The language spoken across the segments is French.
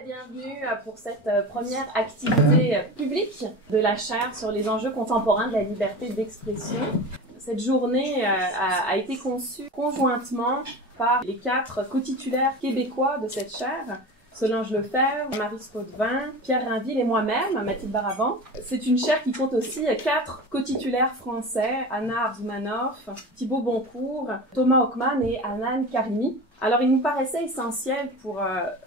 et bienvenue pour cette première activité publique de la chaire sur les enjeux contemporains de la liberté d'expression. Cette journée a été conçue conjointement par les 4 co-titulaires québécois de cette chaire, Solange Lefebvre, Maryse Potvin, Pierre Rainville et moi-même, Mathilde Baraban. C'est une chaire qui compte aussi 4 co-titulaires français, Anna Arzumanoff, Thibaut Boncourt, Thomas Hockman et Anan Karimi. Alors il nous paraissait essentiel pour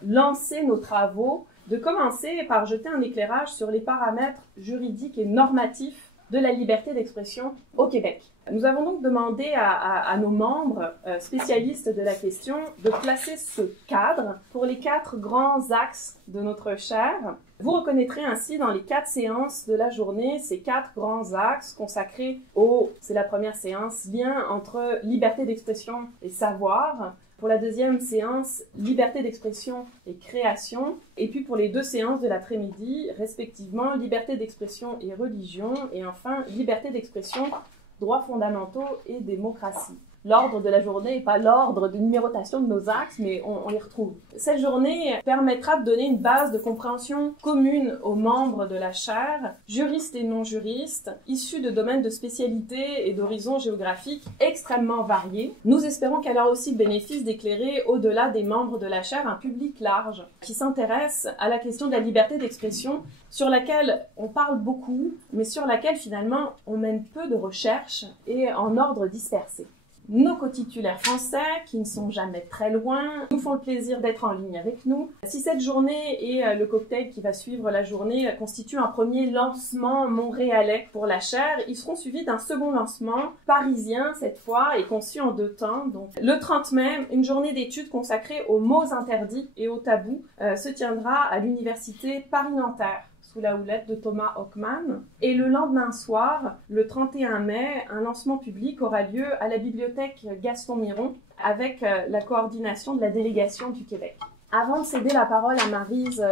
lancer nos travaux de commencer par jeter un éclairage sur les paramètres juridiques et normatifs de la liberté d'expression au Québec. Nous avons donc demandé à nos membres spécialistes de la question de placer ce cadre pour les 4 grands axes de notre chaire. Vous reconnaîtrez ainsi dans les 4 séances de la journée ces 4 grands axes consacrés c'est la première séance, lien entre liberté d'expression et savoir. Pour la deuxième séance, liberté d'expression et création. Et puis pour les 2 séances de l'après-midi, respectivement, liberté d'expression et religion. Et enfin, liberté d'expression, droits fondamentaux et démocratie. L'ordre de la journée n'est pas l'ordre de numérotation de nos axes, mais on les retrouve. Cette journée permettra de donner une base de compréhension commune aux membres de la chaire, juristes et non-juristes, issus de domaines de spécialité et d'horizons géographiques extrêmement variés. Nous espérons qu'elle aura aussi le bénéfice d'éclairer, au-delà des membres de la chaire, un public large qui s'intéresse à la question de la liberté d'expression, sur laquelle on parle beaucoup, mais sur laquelle finalement on mène peu de recherches et en ordre dispersé. Nos co-titulaires français, qui ne sont jamais très loin, nous font le plaisir d'être en ligne avec nous. Si cette journée et le cocktail qui va suivre la journée constituent un premier lancement montréalais pour la chaire, ils seront suivis d'un second lancement parisien cette fois et conçu en 2 temps. Donc, le 30 mai, une journée d'études consacrée aux mots interdits et aux tabous se tiendra à l'université Paris-Nanterre, sous la houlette de Thomas Hockman. Et le lendemain soir, le 31 mai, un lancement public aura lieu à la bibliothèque Gaston-Miron avec la coordination de la délégation du Québec. Avant de céder la parole à Maryse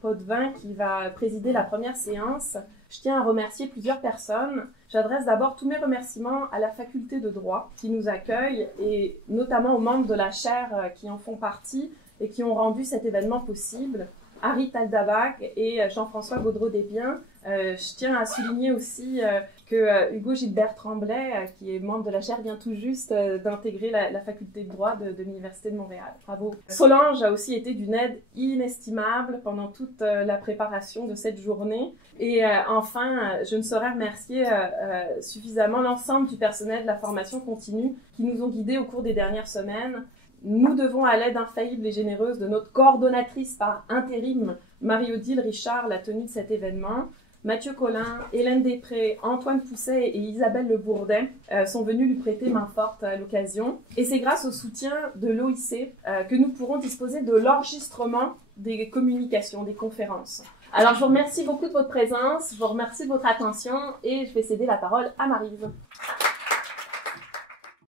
Potvin qui va présider la première séance, je tiens à remercier plusieurs personnes. J'adresse d'abord tous mes remerciements à la faculté de droit qui nous accueille et notamment aux membres de la chaire qui en font partie et qui ont rendu cet événement possible. Harit Aldabak et Jean-François Gaudreau-Desbiens. Je tiens à souligner aussi que Hugo Gilbert Tremblay, qui est membre de la chaire, vient tout juste d'intégrer la faculté de droit de l'Université de Montréal. Bravo. Solange a aussi été d'une aide inestimable pendant toute la préparation de cette journée. Et enfin, je ne saurais remercier suffisamment l'ensemble du personnel de la formation continue qui nous ont guidés au cours des dernières semaines. Nous devons à l'aide infaillible et généreuse de notre coordonnatrice par intérim, Marie-Odile Richard, la tenue de cet événement. Mathieu Collin, Hélène Després, Antoine Pousset et Isabelle Le Bourdet sont venus lui prêter main forte à l'occasion. Et c'est grâce au soutien de l'OIC que nous pourrons disposer de l'enregistrement des communications, des conférences. Alors je vous remercie beaucoup de votre présence, je vous remercie de votre attention et je vais céder la parole à Maryse.